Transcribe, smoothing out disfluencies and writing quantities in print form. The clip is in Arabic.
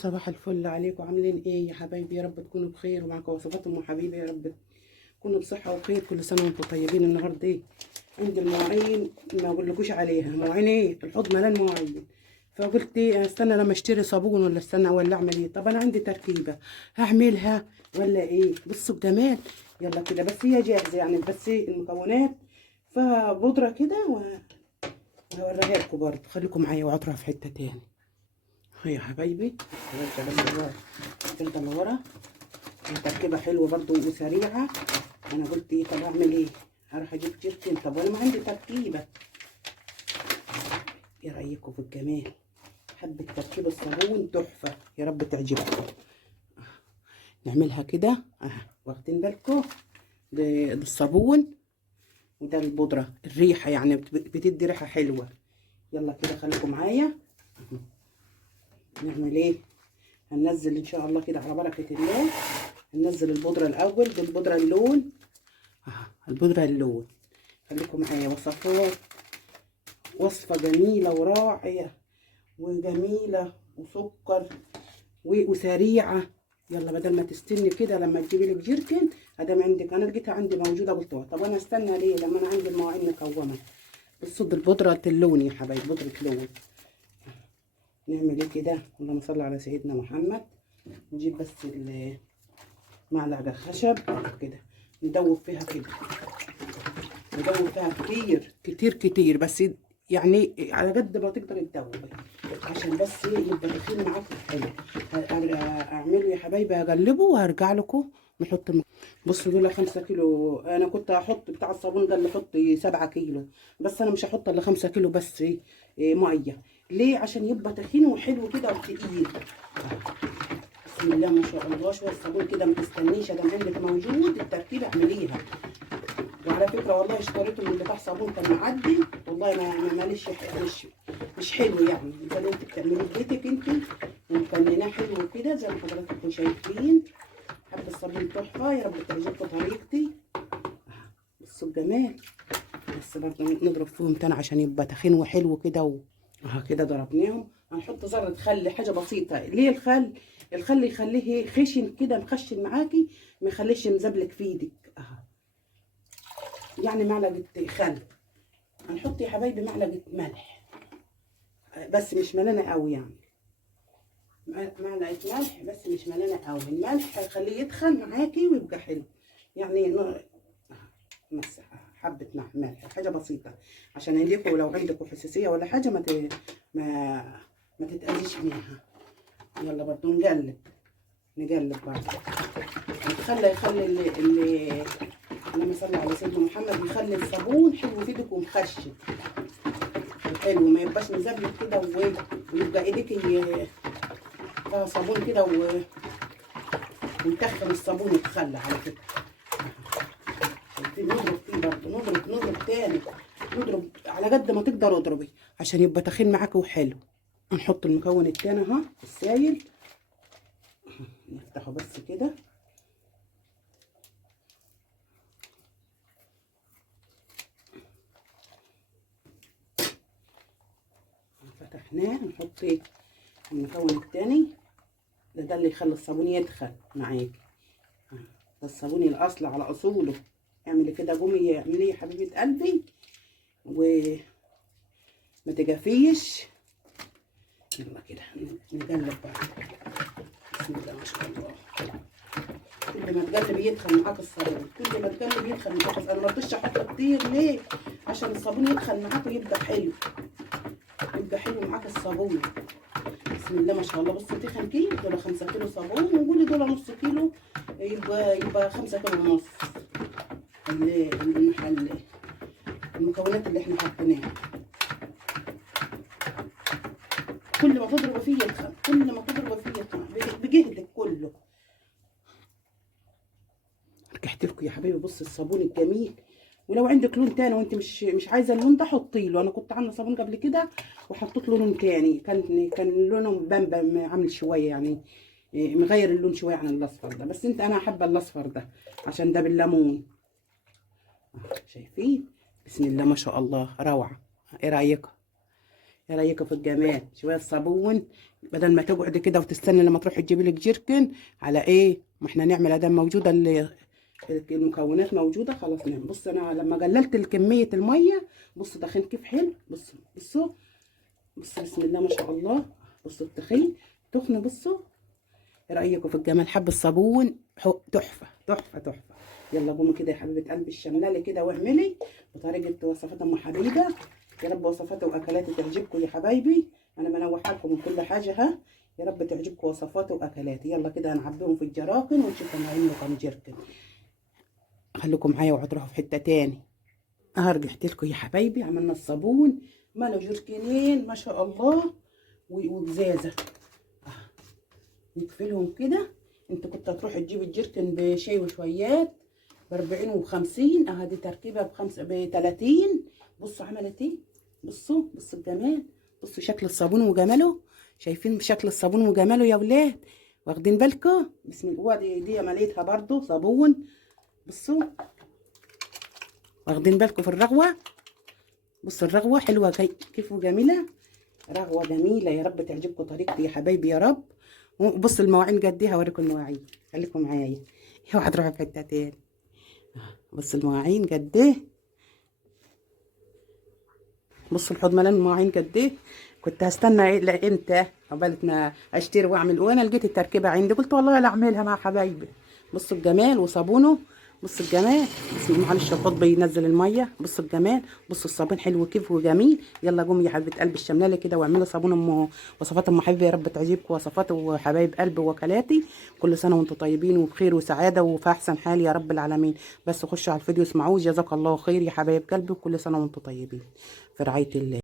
صباح الفل عليكم، عاملين ايه يا حبايبي؟ يا رب تكونوا بخير ومعاكم وصفات ام حبيبي. يا رب تكونوا بصحه وخير. كل سنه وانتم طيبين. النهارده ايه؟ عندي المواعين ما اقولكوش عليها. مواعين ايه؟ الحوض ملان مواعين. فقلت ايه، استنى لما اشتري صابون ولا استنى ولا اعمل ايه؟ طب انا عندي تركيبه هعملها ولا ايه؟ بصوا الجمال. يلا كده، بس هي جاهزه يعني، بس إيه المكونات؟ فبودره كده وهوريها لكم برضه. خليكم معايا واطرح في حته تاني. هيا يا حبايبي، برجع بس لورا كده لورا. التركيبه حلوه برضو وسريعه. انا قلت ايه، طب اعمل ايه؟ هروح اجيب جيركن. طب وانا ما عندي تركيبه. ايه رايكم في الجمال؟ حبه تركيب الصابون تحفه، يا رب تعجبكم. نعملها كده. واخدين بالكم؟ ده الصابون وده البودره. الريحه يعني بتدي ريحه حلوه. يلا كده خليكم معايا. نعمل ايه؟ هننزل ان شاء الله كده على بركه الله. هننزل البودره الاول. دي البودره اللون. البودره اللون. خليكم معايا. وصفات، وصفه جميله وراعيه وجميله وسكر وسريعه. يلا بدل ما تستني كده لما تجيبي لك جيركن. ادام عندك، انا لقيتها عندي موجوده قلتها طب انا استنى ليه لما انا عندي المواعين مكومه. بصوا دي البودره اللون يا حبايبي، بودره لون. نعمل ايه كده؟ اللهم صل على سيدنا محمد. نجيب بس معلقه خشب كده، ندوب فيها كده. ندوب فيها كتير كتير كتير، بس يعني على قد ما تقدر تدوب، عشان بس يبقى داخل معاكم حلو. اعمله يا حبايبي، هقلبه وهرجع لكم نحط بصوا دول 5 كيلو. انا كنت هحط بتاع الصابون ده اللي احط 7 كيلو، بس انا مش هحط الا 5 كيلو بس. ميه. ليه؟ عشان يبقى تخين وحلو كده وتقيل. بسم الله ما شاء الله. شويه الصابون كده، ما تستنيش ادام عندك موجود التركيبه اعمليها. وعلى فكره والله اشتريته من بتاع صابون كان معدي، والله ما ماليش مش حلو يعني. ده اللي انت بتعمليه في بيتك انت ومكنناه حلو كده زي ما حضراتكم شايفين. حب الصابون تحفه، يا رب تعجبكم طريقتي. بصوا الجمال. بس برضه نضرب فيهم تاني عشان يبقى تخين وحلو كده كده ضربناهم. هنحط ذره خل، حاجه بسيطه. ليه الخل؟ الخل يخليه خشن كده، مخشن معاكي، ما يخليش مزبلك في ايدك. يعني معلقه خل. هنحط يا حبايبي معلقه ملح، بس مش ملانه قوي يعني. معلقه ملح بس مش ملانه قوي. الملح هيخليه يتخن معاكي ويبقى حلو يعني. بس حبه ملح، حاجه بسيطه عشان عندكم لو عندكم حساسيه ولا حاجه ما ما تتاذيش منها. يلا برضو نقلب برضو. يخلي اللي اللهم صل على سيدنا محمد، يخلي الصابون حلو في ايدك ومخشن حلو، ما يبقاش مزبلك كده ويبقى ايديك فيها صابون كده ومتخن الصابون يتخلى. على فكره نضرب فيه برضه، نضرب تاني. نضرب على قد ما تقدر اضربي عشان يبقى تخين معاكي وحلو. نحط المكون التاني اهو السايل. نفتحه بس كده. فتحناه. نحط ايه المكون التاني. ده اللي يخلي الصابون يدخل معاكي. ده الصابون الاصل على اصوله. اعملي كده، قومي اعملي يا حبيبه قلبي وما تجافيش. يلا كده نقلب بقى. بسم الله ما شاء الله. كل ما تقلب يدخل معاك الصابون، كل ما تقلب يدخل معاك الصابون. انا ما رضيتش احط كتير. ليه؟ عشان الصابون يدخل معاك ويبقى حلو، يبقى حلو معاك الصابون. بسم الله ما شاء الله. بصي تخن كيلو، دول 5 كيلو صابون، وقولي دول نص كيلو، يبقى 5 كيلو ونص. المحل المكونات اللي احنا حاطينها. كل ما تضربي فيه يتخن، كل ما تضربي فيه يتخن بجهدك كله. رجعت لكم يا حبايبي. بص الصابون الجميل. ولو عندك لون تاني وانت مش عايزه اللون ده حطي له. انا كنت عامله صابون قبل كده وحطيت له لون تاني، كان لونه بامبا عامل شويه يعني، مغير اللون شويه عن الاصفر ده. بس انا حابه الاصفر ده عشان ده بالليمون. شايفين؟ بسم الله ما شاء الله، روعه. ايه رايكم؟ ايه رايكم في الجمال؟ شويه صابون بدل ما تقعدي كده وتستني لما تروحي تجيبي لك جيركن على ايه. ما احنا نعمل ادام موجوده المكونات موجوده خلاص نعمل. بص انا لما قللت كميه الميه، بص تخين كيف حلو. بصوا بسم الله ما شاء الله. بصوا التخين تخن. بصوا ايه رايكم في الجمال؟ حب الصابون تحفه تحفه تحفه. يلا قومي كده يا حبيبه قلبي الشملالي كده واعملي بطريقه وصفات ام حبيبه. يا رب وصفاتي واكلاتي تعجبكم يا حبايبي. انا منوحه لكم من كل حاجه ها. يا رب تعجبكم وصفاتي واكلاتي. يلا كده هنعبيهم في الجراكن ونشوف هنعمل لكم جركن. خليكم معايا وهتروحوا في حته تاني. رجعت لكم يا حبايبي. عملنا الصابون ماله جركنين ما شاء الله وجزازه. نقفلهم كده. انت كنت هتروحي تجيبي الجركن بشي وشويات ب40 و50. دي تركيبه ب30. بصوا عملت ايه. بصوا الجمال. بصوا شكل الصابون وجماله. شايفين شكل الصابون وجماله يا ولاد؟ واخدين بالكم؟ بسم الله. دي مليتها برضو صابون. بصوا واخدين بالكم في الرغوه. بصوا الرغوه حلوه كيف جميله. رغوه جميله. يا رب تعجبكم طريقتي يا حبايبي يا رب. بص المواعين قد ايه. هوريكم المواعين. خليكم معايا. اوعى تروحوا في حته تاني. بص المواعين قد ايه. بص الحوض ملان مواعين قد ايه. كنت هستنى امتى عقبال ما اشتري واعمل، وانا لقيت التركيبه عندي قلت والله لا اعملها مع حبايبي. بصوا الجمال وصابونه. بصوا الجمال. بس معلش الحوض بينزل الميه. بصوا الجمال. بصوا الصابون حلو كيف وجميل. يلا قومي يا حبيبه قلبي الشملالي كده واعملي صابون وصفات ام حبيبي. يا رب تعجبكم وصفات وحبايب قلبي وكلاتي. كل سنه وانتم طيبين وبخير وسعاده وفي احسن حال يا رب العالمين. بس خشوا على الفيديو اسمعوه. جزاك الله خير يا حبايب قلبي وكل سنه وانتم طيبين في رعايه الله.